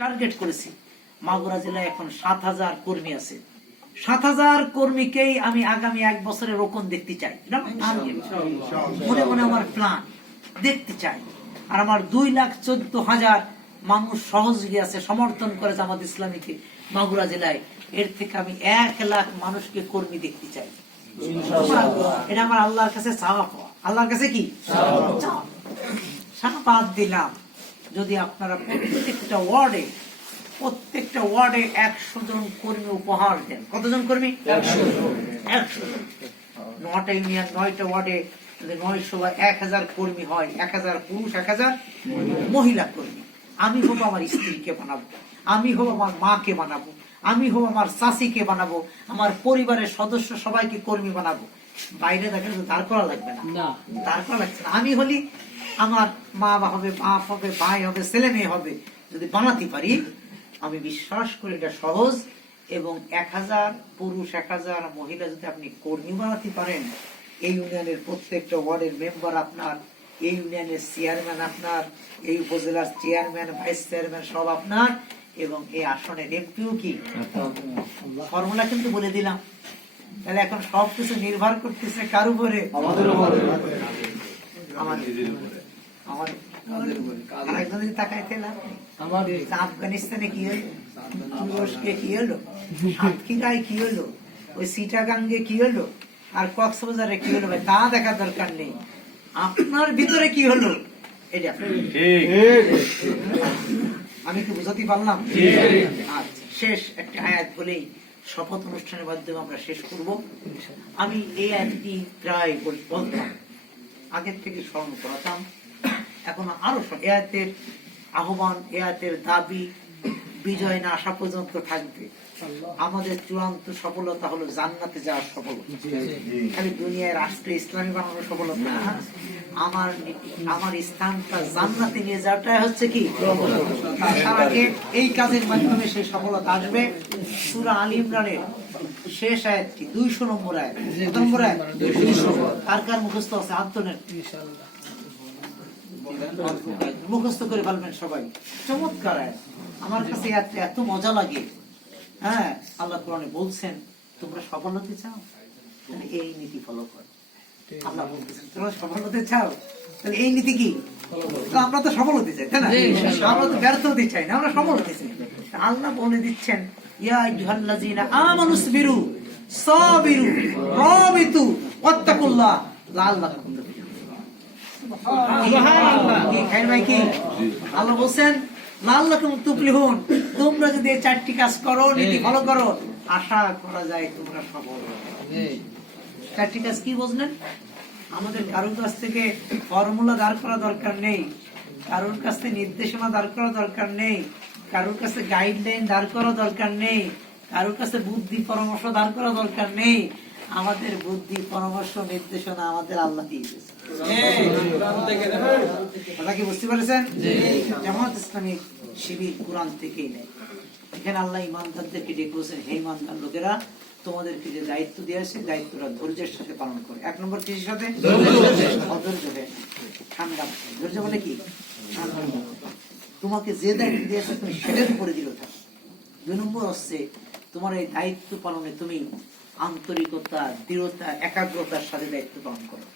Target করেছি। মাগুরা জেলায় এখন সাত হাজার কর্মী আছে। সাত হাজার কর্মীকেই আমি আগামী এক বছরের রোকন দেখতে চাই। মনে মনে আমার প্ল্যান দেখতে চাই। আর আমার দুই লাখ চোদ্দ হাজার মানুষ সহযোগী আছে সমর্থন করে জামাত ইসলামীকে মাগুরা জেলায়। এর থেকে আমি এক লাখ মানুষকে কর্মী দেখতে চাই। এটা আমার আল্লাহর কাছে চাওয়া পাওয়া। আল্লাহর কাছে কি? চাওয়া। সাপাত দিলাম। যদি আপনারা প্রত্যেকটা ওয়ার্ডে প্রত্যেকটা ওয়ার্ডে একশো জন কর্মী উপহার দেন। কতজন কর্মী? একশো জন। নটা ইউনিয়ন নয়টা ওয়ার্ডে নয়শো বা এক হাজার কর্মী হয় এক হাজার পুরুষ এক হাজার মহিলা কর্মী। আমি হব আমার স্ত্রীকে বানাবো। আমি হব আমার মাকে বানাবো। আমি হব আমার চাষিকে বানাবো। আমার পরিবারের সদস্য সবাইকে কর্মী বানাবো। বাইরে দেখেন দাঁড় করা লাগবে না। না। দাঁড় করা লাগছে না। আমি হলি আমার মা বা হবে বাপ হবে ভাই হবে ছেলে মেয়ে হবে যদি বানাতে পারি আমি বিশ্বাস করি এটা সহজ এবং এক হাজার পুরুষ এক হাজার মহিলা যদি আপনি কর্মী বানাতে পারেন এই ইউনিয়নের প্রত্যেকটা ওয়ার্ডের মেম্বার আপনার এই ইউনিয়নের চেয়ারম্যান আপনার এই উপজেলার চেয়ারম্যান ভাইস চেয়ারম্যান সব আপনার এবং এই আসনের এমপিও কি? ফর্মুলা কিন্তু বলে দিলাম। তাহলে এখন সবকিছু নির্ভর করতেছে কার উপরে। আমার যদি তাকাইতে। আফগানিস্তানে কি হলো তুরস্কে কি হলো সাতক্ষীরায় কি হলো ওই সিটাগাঙ্গে কি হলো আর কক্সবাজারে কি হলো ভাই তা দেখার দরকার নেই। আপনার ভিতরে কি হলো এটা আমি কি বুঝাতে পারলাম? আচ্ছা শেষ একটা আয়াত বলেই শপথ অনুষ্ঠানের মাধ্যমে আমরা শেষ করব। আমি এই আয়াতটি প্রায় বল- বলতাম। আগের থেকে স্মরণ করাতাম। এখন আরও স্মরণ- এ আয়াতের আহ্বান এ আয়াতের দাবি বিজয় না আসা পর্যন্ত থাকবে। আমাদের চূড়ান্ত সফলতা হলো জান্নাতে যাওয়ার সফলতা। খালি দুনিয়ায় রাষ্ট্র ইসলামী বানানোর সফলতা আমার আমার স্থানটা জান্নাতে নিয়ে যাওয়াটাই হচ্ছে কি? তার আগে এই কাজের মাধ্যমে সেই সফলতা আসবে। সুরা আলী ইমরানের শেষ আয়াতটি দুইশো নম্বর আয়াত। কত নম্বর আয়াত? দুইশো কার কার মুখস্থ আছে? আন্তনের। মুখস্থ করে ফেলবেন সবাই। চমৎকার আমার কাছে এত মজা লাগে। হ্যাঁ আল্লাহ কোরআনে বলছেন তোমরা সফল হতে চাও? তাহলে এই নীতি ফলো করো। আল্লাহ বলতেছেন তোমরা সফল হতে চাও? তাহলে এই নীতি কি? আমরা তো সফল হতে চাই তাই না? আমরা তো ব্যর্থ হতে চাই না আমরা সফল হতে চাই। আল্লাহ বলে দিচ্ছেন ইয়া আইয়ুহাল্লাযীনা আমানুসবিরু সাবিরু রাবিতু ওয়াত্তাকুল্লাহ লাআল্লাকুম আল্লাহ বলছেন লাল্লাকুম তুফলিহুন তোমরা যদি এই চারটি কাজ করো নীতি ফলো করো আশা করা যায় তোমরা সফল চারটি কাজ কি বুঝলেন আমাদের কারোর কাছ থেকে ফর্মুলা দাঁড় করা দরকার নেই কারোর কাছ থেকে নির্দেশনা দাঁড় করা দরকার নেই কারোর কাছে গাইডলাইন দাঁড় করা দরকার নেই কারোর কাছে বুদ্ধি পরামর্শ দাঁড় করা দরকার নেই আমাদের বুদ্ধি পরামর্শ নির্দেশনা আমাদের আল্লাহ দিয়েছে। কথা কি বুঝতে পারছেন? জামাত ইসলামী শিবির কোরআন থেকেই নেয়। এখানে আল্লাহ ইমানদারদেরকে ডেকে বলছেন হে ইমানদার লোকেরা তোমাদেরকে যে দায়িত্ব দিয়েছে দায়িত্বটা ধৈর্যের সাথে পালন করে। এক নম্বর কিসের সাথে? অধৈর্য ঠান্ডা ধৈর্য বলে কি? তোমাকে যে দায়িত্ব দিয়েছে তুমি সেটার উপরে দিল থাকো। দুই নম্বর হচ্ছে তোমার এই দায়িত্ব পালনে তুমি আন্তরিকতা দৃঢ়তা একাগ্রতার সাথে দায়িত্ব পালন করো।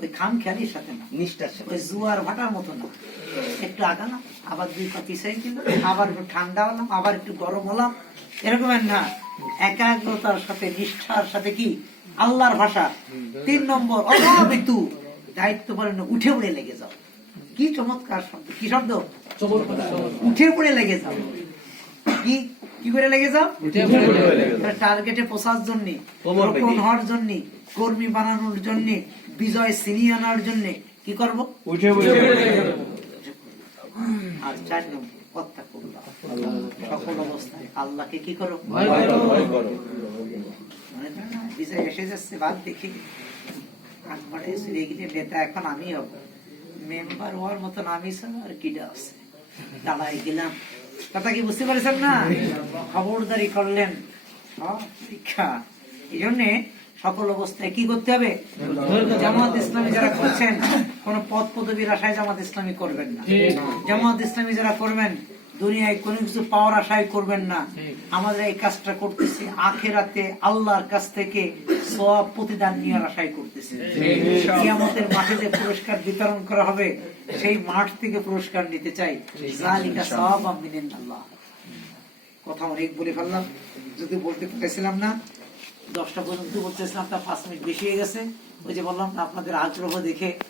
ওই খাম খেয়ালির সাথে না। নিষ্ঠার সাথে। ওই জুয়ার ভাটার মতো না। একটু আগালাম আবার দুই পা পিছাই দিল আবার একটু ঠান্ডা হলাম আবার একটু গরম হলাম। এরকমের না একাগ্রতার সাথে নিষ্ঠার সাথে কি? আল্লাহর ভাষা। তিন নম্বর অভাবিতু। দায়িত্ব পালনে উঠে উড়ে লেগে যাও। কি চমৎকার শব্দ কি শব্দ? উঠে পড়ে লেগে যাও। কি কি করে লেগে যাও? টার্গেটে পৌঁছার জন্য হওয়ার জন্য কর্মী বানানোর জন্য বিজয় ছিনিয়ে আনার জন্য কি করব? উঠে আর চার নম্বর হত্যা করব সকল অবস্থায় আল্লাহকে কি করো? বিজয় এসে যাচ্ছে বাদ দেখি। আকবরে নেতা এখন আমি হব মেম্বার হওয়ার মতন আমি ছাড়া আর কিটা আছে? দাঁড়াই গেলাম। কথা কি বুঝতে পারছেন না? খবরদারি করলেন। সব শিক্ষা। এই জন্যে সকল অবস্থায় কি করতে হবে? জামাত ইসলামী যারা করছেন কোন পদ পদবীর আশায় জামাত ইসলামী করবেন না। জামাত ইসলামী যারা করবেন দুনিয়ায় কোনো কিছু পাওয়ার আশাই করবেন না। আমাদের এই কাজটা করতেছি আখেরাতে আল্লাহর কাছ থেকে সব প্রতিদান নেওয়ার আশাই করতেছি। কিয়ামতের মাঠে যে পুরস্কার বিতরণ করা হবে সেই মাঠ থেকে পুরস্কার নিতে চাই। জালিকা সওয়াবাম মিনাল্লাহ কথা অনেক বলে ফেললাম যদি বলতে পারছিলাম না দশটা পর্যন্ত বলতেছিলাম তা পাঁচ মিনিট বেশি হয়ে গেছে। ওই যে বললাম আপনাদের আগ্রহ দেখে